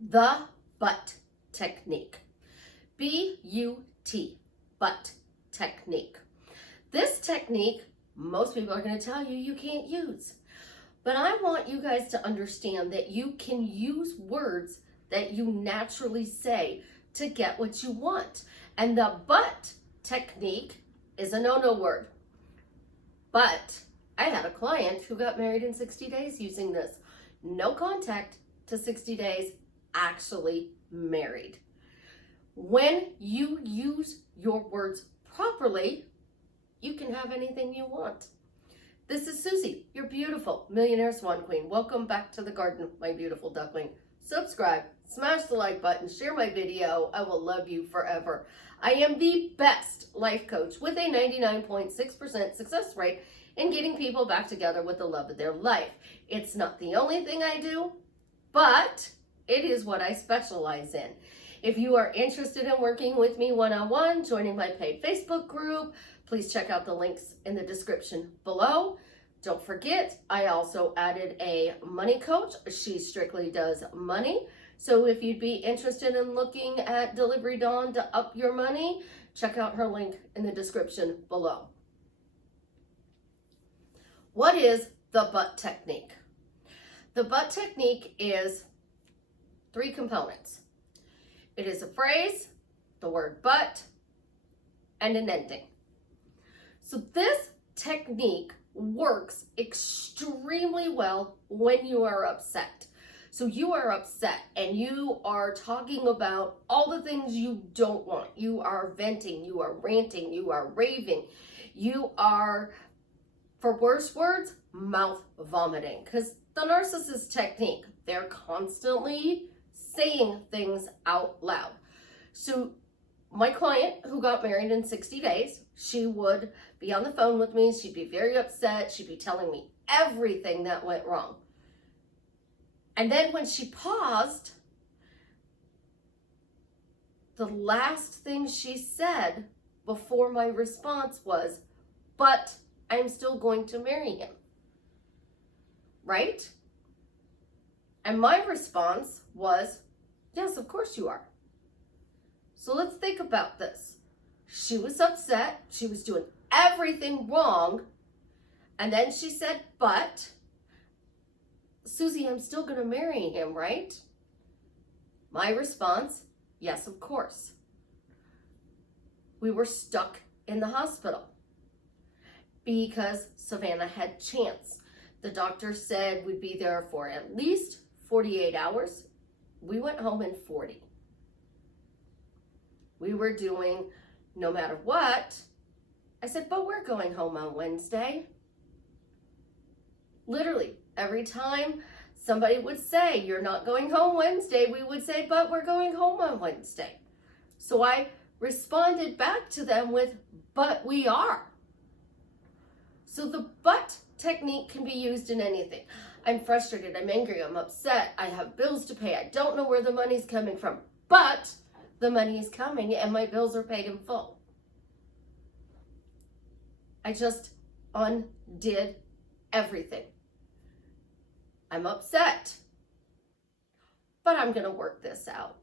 The butt technique. B-U-T, butt technique. This technique, most people are going to tell you you can't use. But I want you guys to understand that you can use words that you naturally say to get what you want. And the but technique is a no-no word. But I had a client who got married in 60 days using this. No contact to 60 days, actually married. When you use your words properly, you can have anything you want. This is Susie, your beautiful millionaire swan queen. Welcome back to the garden, my beautiful duckling. Subscribe, smash the like button, share my video. I will love you forever. I am the best life coach with a 99.6% success rate in getting people back together with the love of their life. It's not the only thing I do, but it is what I specialize in. If you are interested in working with me one-on-one, joining my paid Facebook group, please check out the links in the description below. Don't forget, I also added a money coach. She strictly does money. So if you'd be interested in looking at Delivery Dawn to up your money, check out her link in the description below. What is the but technique? The but technique is 3 components. It is a phrase, the word but, and an ending. So this technique works extremely well when you are upset. So you are upset and you are talking about all the things you don't want. You are venting, you are ranting, you are raving, you are, for worse words, mouth vomiting. Because the narcissist technique, they're constantly saying things out loud. So my client who got married in 60 days, she would be on the phone with me. She'd be very upset. She'd be telling me everything that went wrong. And then when she paused, the last thing she said before my response was, but I'm still going to marry him. Right? And my response was, yes, of course you are. So let's think about this. She was upset. She was doing everything wrong. And then she said, but, Susie, I'm still going to marry him, right? My response, yes, of course. We were stuck in the hospital because Savannah had chance. The doctor said we'd be there for at least 48 hours. We went home in 40. We were doing no matter what. I said, but we're going home on Wednesday. Literally, every time somebody would say, you're not going home Wednesday, we would say, but we're going home on Wednesday. So I responded back to them with, but we are. So the but technique can be used in anything. I'm frustrated, I'm angry, I'm upset, I have bills to pay, I don't know where the money's coming from, but the money is coming and my bills are paid in full. I just undid everything. I'm upset, but I'm going to work this out.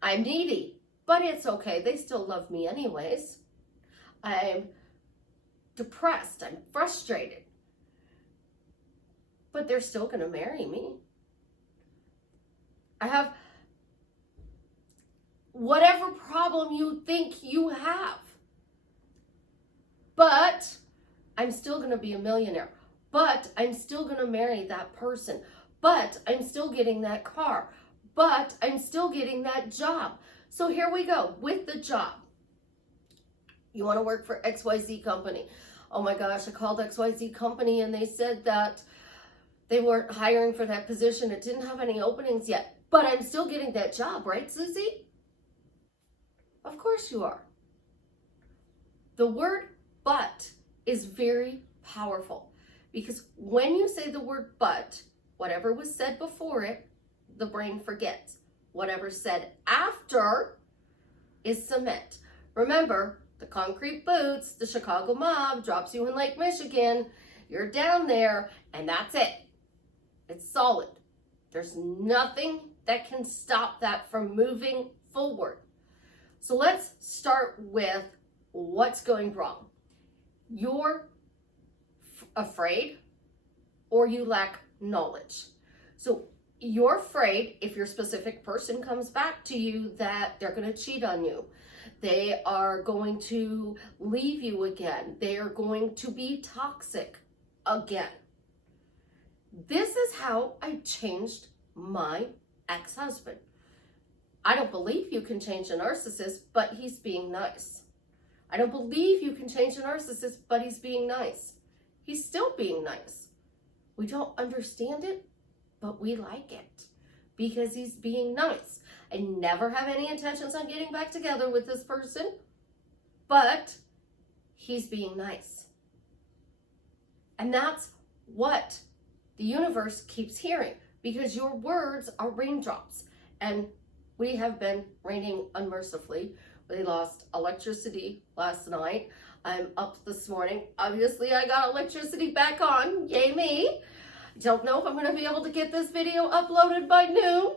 I'm needy, but it's okay. They still love me anyways. I'm depressed. I'm frustrated, but they're still going to marry me. I have whatever problem you think you have, but I'm still going to be a millionaire. But I'm still going to marry that person. But I'm still getting that car. But I'm still getting that job. So here we go with the job. You want to work for XYZ company. Oh my gosh, I called XYZ company and they said that they weren't hiring for that position. It didn't have any openings yet. But I'm still getting that job, right, Susie? Of course you are. The word but is very powerful. Because when you say the word but, whatever was said before it, the brain forgets. Whatever's said after is cement. Remember, the concrete boots, the Chicago mob drops you in Lake Michigan. You're down there, and that's it. It's solid. There's nothing that can stop that from moving forward. So let's start with what's going wrong. You're afraid or you lack knowledge. So you're afraid if your specific person comes back to you that they're going to cheat on you. They are going to leave you again. They are going to be toxic again. This is how I changed my ex-husband. I don't believe you can change a narcissist, but he's being nice. I don't believe you can change a narcissist, but he's being nice. He's still being nice. We don't understand it, but we like it because he's being nice. I never have any intentions on getting back together with this person, but he's being nice. And that's what the universe keeps hearing, because your words are raindrops, and we have been raining unmercifully. We lost electricity last night. I'm up this morning. Obviously, I got electricity back on. Yay me. Don't know if I'm going to be able to get this video uploaded by noon,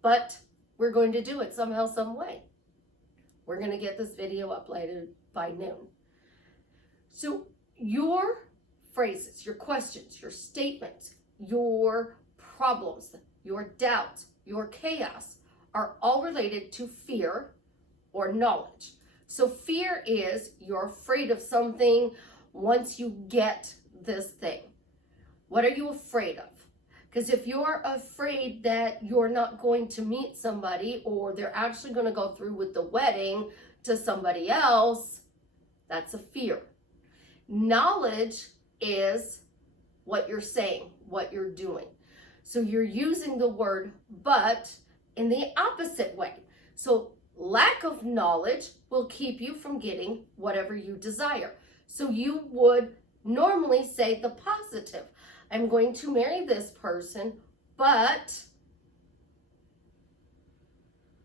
but we're going to do it somehow, some way. We're going to get this video uploaded by noon. So your phrases, your questions, your statements, your problems, your doubts, your chaos are all related to fear or knowledge. So fear is you're afraid of something once you get this thing. What are you afraid of? Because if you're afraid that you're not going to meet somebody, or they're actually going to go through with the wedding to somebody else, that's a fear. Knowledge is what you're saying, what you're doing. So you're using the word but in the opposite way. So lack of knowledge will keep you from getting whatever you desire. So you would normally say the positive. I'm going to marry this person, but,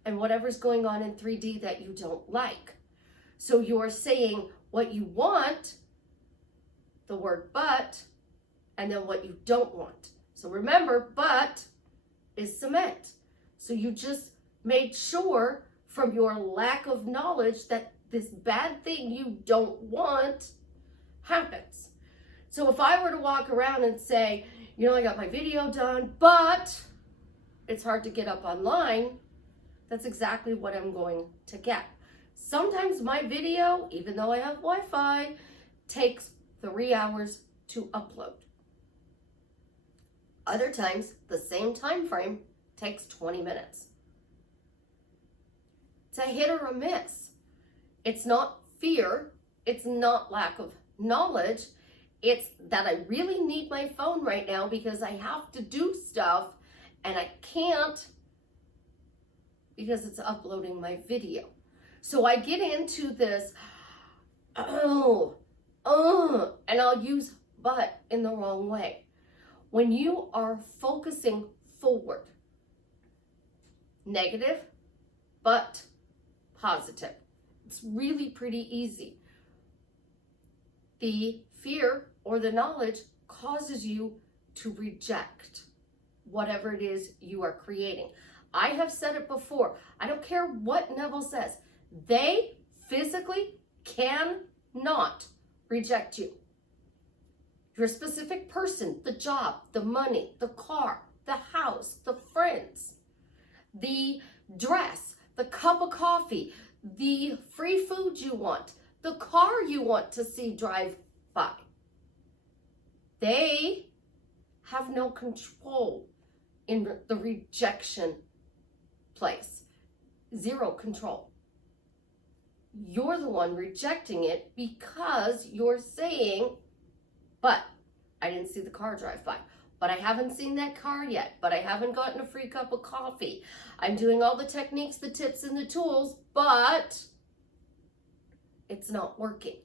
and whatever's going on in 3D that you don't like. So you're saying what you want, the word but, and then what you don't want. So remember, but is cement. So you just made sure from your lack of knowledge that this bad thing you don't want happens. So if I were to walk around and say, you know, I got my video done, but it's hard to get up online, that's exactly what I'm going to get. Sometimes my video, even though I have Wi-Fi, takes 3 hours to upload. Other times, the same time frame takes 20 minutes. It's a hit or a miss. It's not fear. It's not lack of knowledge. It's that I really need my phone right now because I have to do stuff and I can't because it's uploading my video. So I get into this, and I'll use but in the wrong way. When you are focusing forward, negative, but positive. It's really pretty easy. The fear or the knowledge causes you to reject whatever it is you are creating. I have said it before. I don't care what Neville says. They physically cannot reject you. Your specific person, the job, the money, the car, the house, the friends, the dress, the cup of coffee, the free food you want, the car you want to see drive by. They have no control in the rejection place. Zero control. You're the one rejecting it because you're saying, but I didn't see the car drive by. But I haven't seen that car yet. But I haven't gotten a free cup of coffee. I'm doing all the techniques, the tips, and the tools, but it's not working.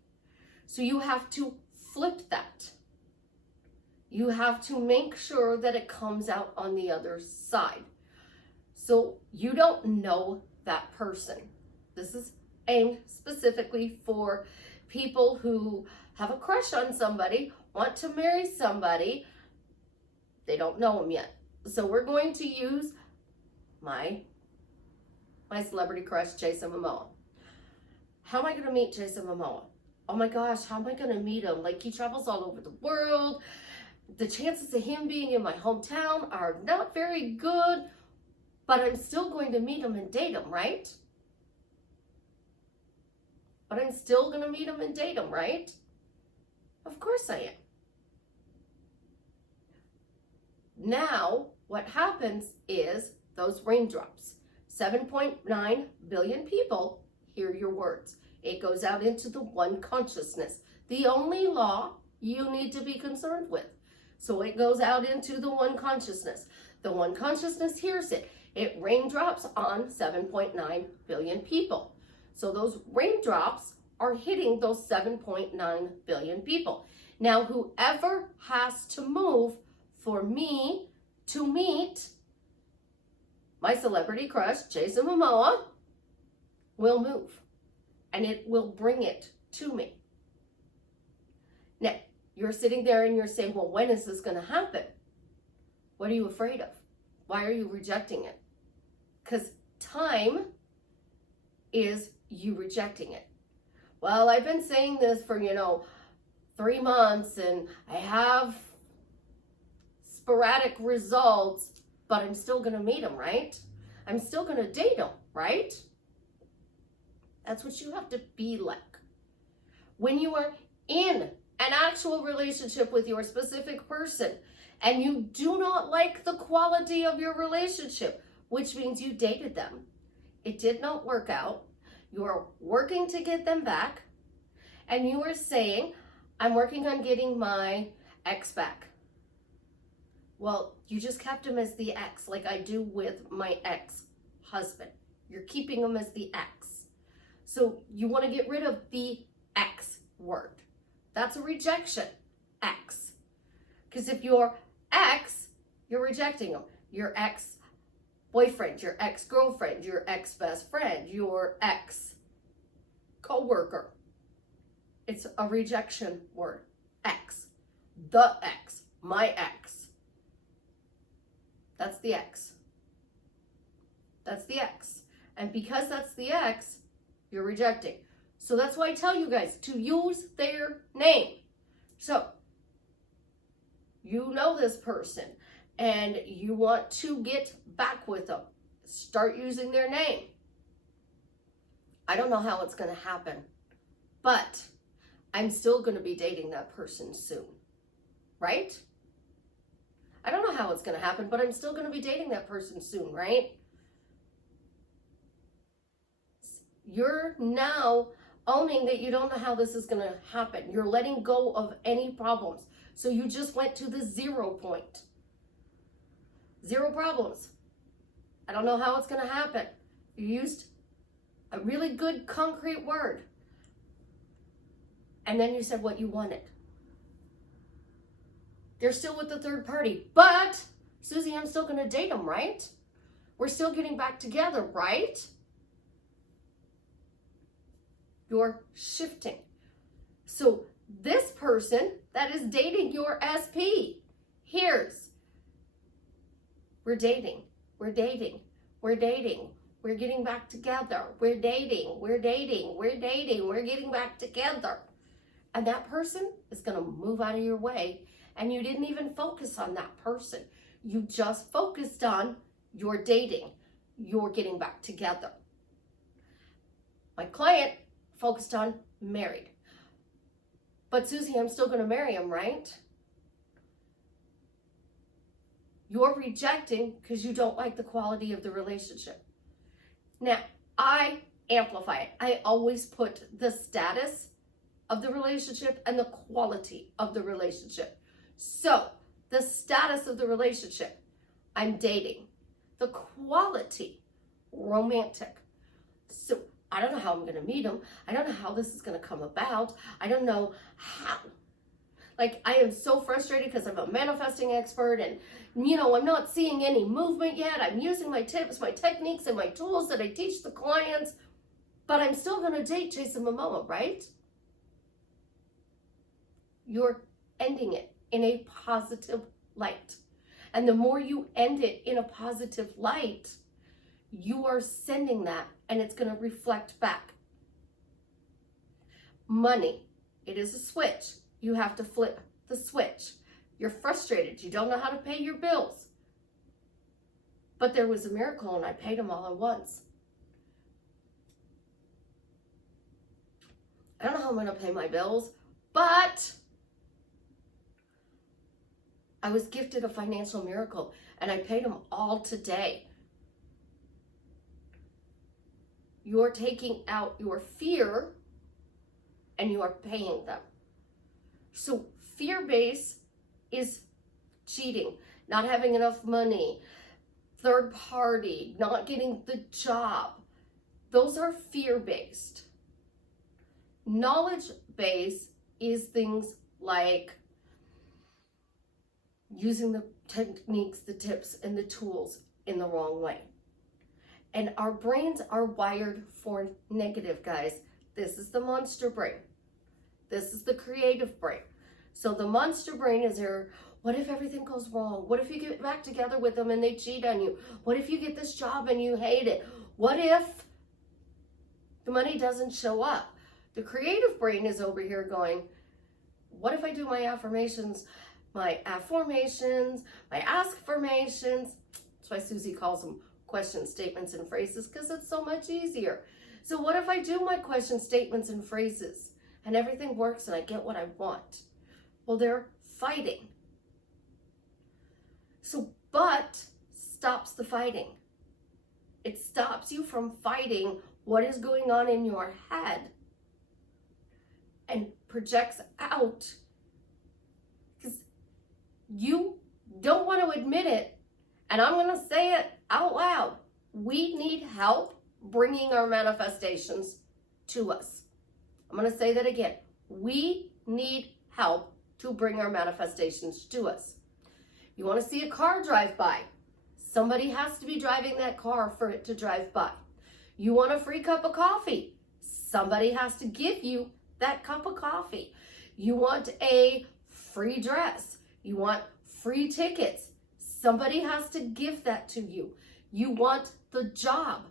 So you have to flip that. You have to make sure that it comes out on the other side. So you don't know that person. This is aimed specifically for people who have a crush on somebody, want to marry somebody. They don't know them yet. So we're going to use my celebrity crush, Jason Momoa. How am I going to meet Jason Momoa? Oh my gosh, how am I going to meet him? Like, he travels all over the world. The chances of him being in my hometown are not very good, but I'm still going to meet him and date him, right? But I'm still going to meet him and date him, right? Of course I am. Now, what happens is those raindrops. 7.9 billion people hear your words. It goes out into the one consciousness, the only law you need to be concerned with. So it goes out into the one consciousness. The one consciousness hears it. It raindrops on 7.9 billion people. So those raindrops are hitting those 7.9 billion people. Now, whoever has to move for me to meet my celebrity crush, Jason Momoa, will move. And it will bring it to me. Now, you're sitting there and you're saying, well, when is this going to happen? What are you afraid of? Why are you rejecting it? Because time is you rejecting it. Well, I've been saying this for, 3 months and I have sporadic results, but I'm still going to meet him, right? I'm still going to date him, right? That's what you have to be like. When you are in an actual relationship with your specific person and you do not like the quality of your relationship, which means you dated them, it did not work out, you are working to get them back, and you are saying, I'm working on getting my ex back. Well, you just kept him as the ex, like I do with my ex-husband. You're keeping him as the ex. So you want to get rid of the ex word. That's a rejection, ex. Because if you're ex, you're rejecting him. Your ex-boyfriend, your ex-girlfriend, your ex-best friend, your ex-coworker. It's a rejection word, ex. The ex, my ex. That's the ex. That's the ex. And because that's the ex, you're rejecting. So that's why I tell you guys to use their name. So, you know this person and you want to get back with them. Start using their name. I don't know how it's going to happen, but I'm still going to be dating that person soon, right? I don't know how it's going to happen, but I'm still going to be dating that person soon, right? You're now owning that you don't know how this is going to happen. You're letting go of any problems. So you just went to the 0 point. 0 problems. I don't know how it's going to happen. You used a really good concrete word. And then you said what you wanted. They're still with the third party. But, Susie, I'm still going to date them, right? We're still getting back together, right? You're shifting. So this person that is dating your SP, here's, we're dating, we're dating, we're dating, we're getting back together, we're dating, we're dating, we're dating, we're getting back together. And that person is going to move out of your way. And you didn't even focus on that person. You just focused on your dating, your getting back together. My client focused on married. But Susie, I'm still going to marry him, right? You're rejecting because you don't like the quality of the relationship. Now, I amplify it. I always put the status of the relationship and the quality of the relationship. So, the status of the relationship, I'm dating. The quality, romantic. So, I don't know how I'm going to meet him. I don't know how this is going to come about. I don't know how. Like, I am so frustrated because I'm a manifesting expert and, I'm not seeing any movement yet. I'm using my tips, my techniques, and my tools that I teach the clients, but I'm still going to date Jason Momoa, right? You're ending it in a positive light. And the more you end it in a positive light, you are sending that and it's going to reflect back. Money, it is a switch. You have to flip the switch. You're frustrated. You don't know how to pay your bills. But there was a miracle and I paid them all at once. I don't know how I'm going to pay my bills, but I was gifted a financial miracle and I paid them all today. You're taking out your fear and you are paying them. So fear-based is cheating, not having enough money, third party, not getting the job. Those are fear-based. Knowledge-based is things like using the techniques, the tips, and the tools in the wrong way. And our brains are wired for negative, guys. This is the monster brain. This is the creative brain. So the monster brain is there. What if everything goes wrong? What if you get back together with them and they cheat on you? What if you get this job and you hate it? What if the money doesn't show up? The creative brain is over here going, what if I do my affirmations, my affirmations, my ask-formations? That's why Susie calls them question statements and phrases, because it's so much easier. So what if I do my question statements and phrases and everything works and I get what I want? Well, they're fighting. So, but stops the fighting. It stops you from fighting what is going on in your head and projects out, because you don't want to admit it, and I'm going to say it out loud. We need help bringing our manifestations to us. I'm going to say that again. We need help to bring our manifestations to us. You want to see a car drive by? Somebody has to be driving that car for it to drive by. You want a free cup of coffee? Somebody has to give you that cup of coffee. You want a free dress. You want free tickets. Somebody has to give that to you. You want the job.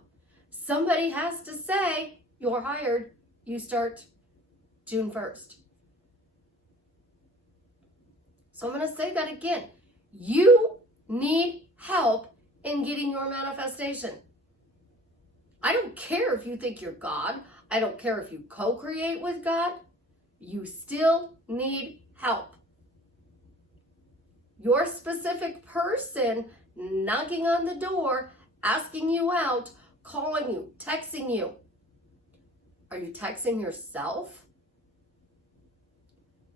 Somebody has to say, you're hired. You start June 1st. So I'm going to say that again. You need help in getting your manifestation. I don't care if you think you're God. I don't care if you co-create with God. You still need help. Your specific person knocking on the door, asking you out, calling you, texting you. Are you texting yourself?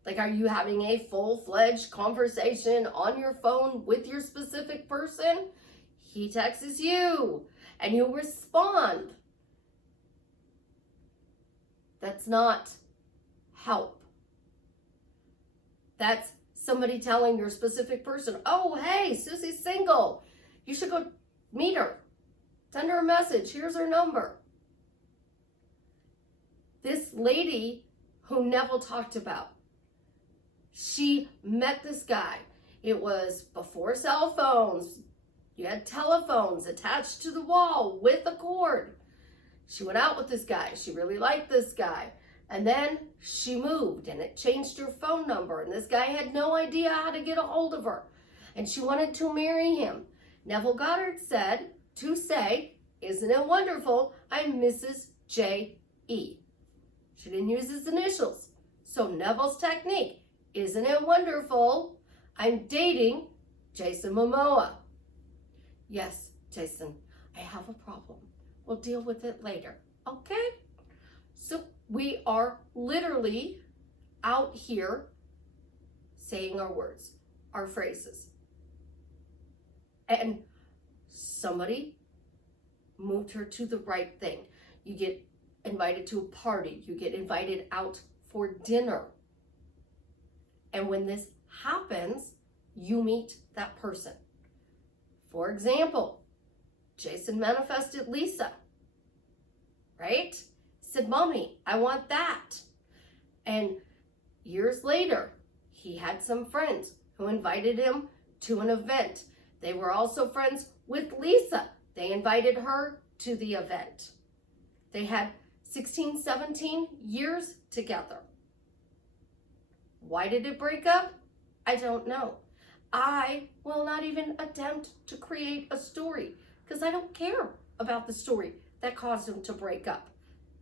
Like, are you having a full-fledged conversation on your phone with your specific person? He texts you and you respond. That's not help. That's somebody telling your specific person, oh, hey, Susie's single. You should go meet her. Send her a message. Here's her number. This lady who Neville talked about, she met this guy. It was before cell phones. You had telephones attached to the wall with a cord. She went out with this guy. She really liked this guy. And then she moved and it changed her phone number. And this guy had no idea how to get a hold of her. And she wanted to marry him. Neville Goddard said to say, isn't it wonderful? I'm Mrs. J.E. She didn't use his initials. So Neville's technique, isn't it wonderful? I'm dating Jason Momoa. Yes, Jason, I have a problem. We'll deal with it later, okay? So we are literally out here saying our words, our phrases. And somebody moved her to the right thing. You get invited to a party. You get invited out for dinner. And when this happens, you meet that person. For example, Jason manifested Lisa, right? Said, Mommy, I want that. And years later, he had some friends who invited him to an event. They were also friends with Lisa. They invited her to the event. They had 16, 17 years together. Why did it break up? I don't know. I will not even attempt to create a story because I don't care about the story that caused them to break up.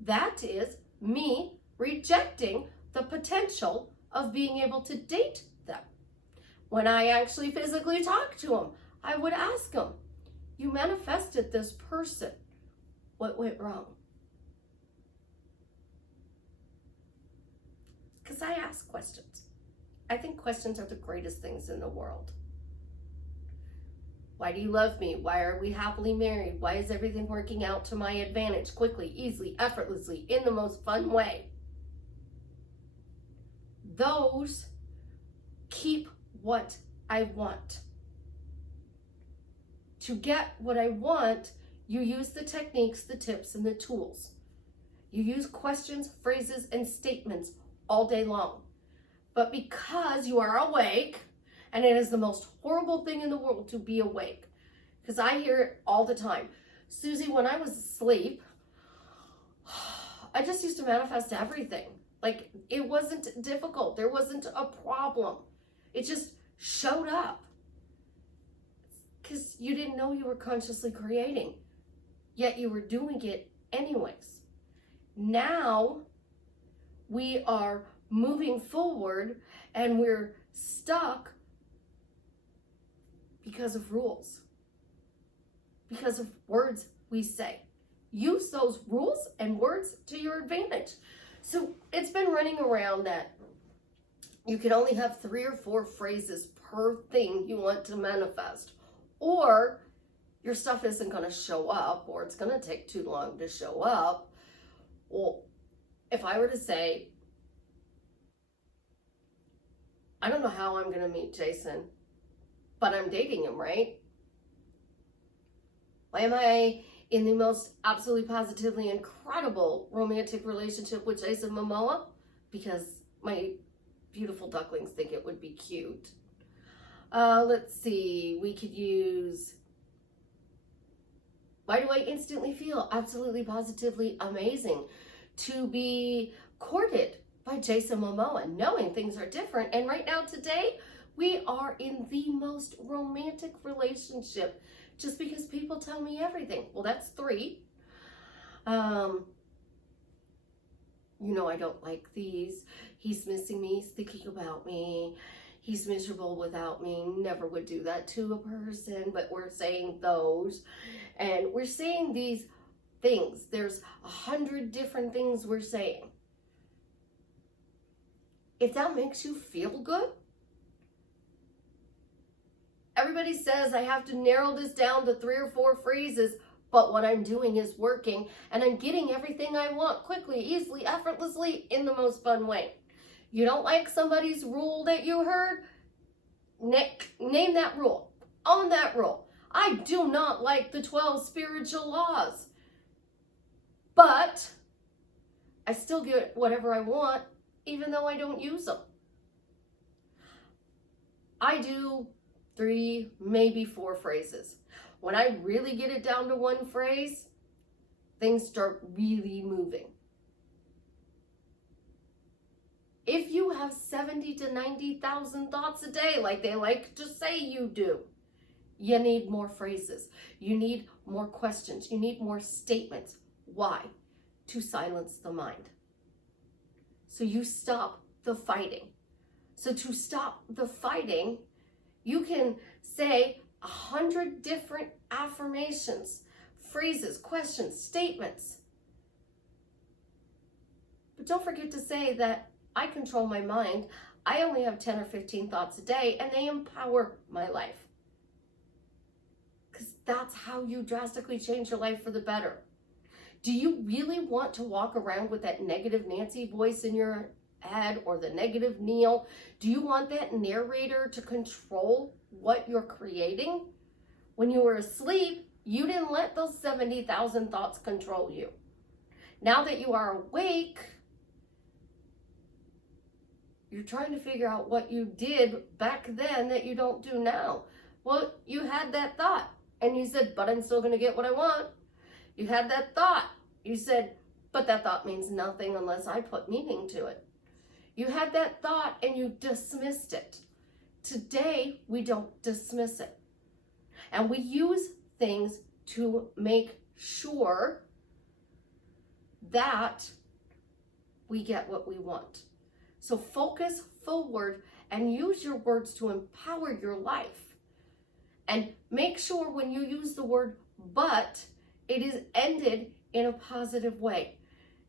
That is me rejecting the potential of being able to date them. When I actually physically talked to them, I would ask them, you manifested this person. What went wrong? Because I ask questions. I think questions are the greatest things in the world. Why do you love me? Why are we happily married? Why is everything working out to my advantage quickly, easily, effortlessly, in the most fun way? Those keep what I want. To get what I want, you use the techniques, the tips, and the tools. You use questions, phrases, and statements all day long. But because you are awake, and it is the most horrible thing in the world to be awake, because I hear it all the time. Susie, when I was asleep, I just used to manifest everything. Like, it wasn't difficult. There wasn't a problem. It just showed up. Because you didn't know you were consciously creating, yet you were doing it anyways. Now we are moving forward and we're stuck because of rules, because of words we say. Use those rules and words to your advantage. So it's been running around that you can only have 3 or 4 phrases per thing you want to manifest, or your stuff isn't going to show up, or it's going to take too long to show up. Well, if I were to say, I don't know how I'm going to meet Jason, but I'm dating him, right? Why am I in the most absolutely positively incredible romantic relationship with Jason Momoa? Because my beautiful ducklings think it would be cute. Let's see, we could use, why do I instantly feel absolutely positively amazing to be courted by Jason Momoa, knowing things are different? And right now today, we are in the most romantic relationship just because people tell me everything. Well, that's 3. You know, I don't like these. He's missing me. He's thinking about me. He's miserable without me. Never would do that to a person, but we're saying those. And we're saying these things. There's 100 different things we're saying. If that makes you feel good, everybody says I have to narrow this down to 3 or 4 phrases, but what I'm doing is working, and I'm getting everything I want quickly, easily, effortlessly, in the most fun way. You don't like somebody's rule that you heard? Name that rule. Own that rule. I do not like the 12 spiritual laws, but I still get whatever I want, even though I don't use them. I do 3, maybe 4 phrases. When I really get it down to 1 phrase, things start really moving. If you have 70 to 90,000 thoughts a day, like they like to say you do, you need more phrases. You need more questions. You need more statements. Why? To silence the mind. So you stop the fighting. So to stop the fighting, you can say 100 different affirmations, phrases, questions, statements. But don't forget to say that I control my mind. I only have 10 or 15 thoughts a day, and they empower my life. Because that's how you drastically change your life for the better. Do you really want to walk around with that negative Nancy voice in your head, or the negative Neil? Do you want that narrator to control what you're creating? When you were asleep, you didn't let those 70,000 thoughts control you. Now that you are awake, you're trying to figure out what you did back then that you don't do now. Well, you had that thought. and you said, but I'm still going to get what I want. You had that thought. You said, but that thought means nothing unless I put meaning to it. You had that thought and you dismissed it. Today, we don't dismiss it. And we use things to make sure that we get what we want. So focus forward and use your words to empower your life. And make sure when you use the word but, it is ended in a positive way,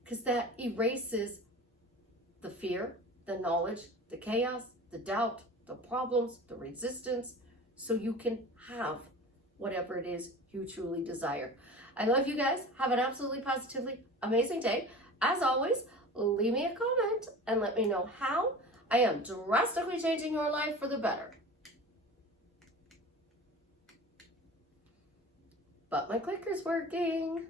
because that erases the fear, the knowledge, the chaos, the doubt, the problems, the resistance, so you can have whatever it is you truly desire. I love you guys. Have an absolutely positively amazing day. As always, leave me a comment and let me know how I am drastically changing your life for the better. But my clicker's working.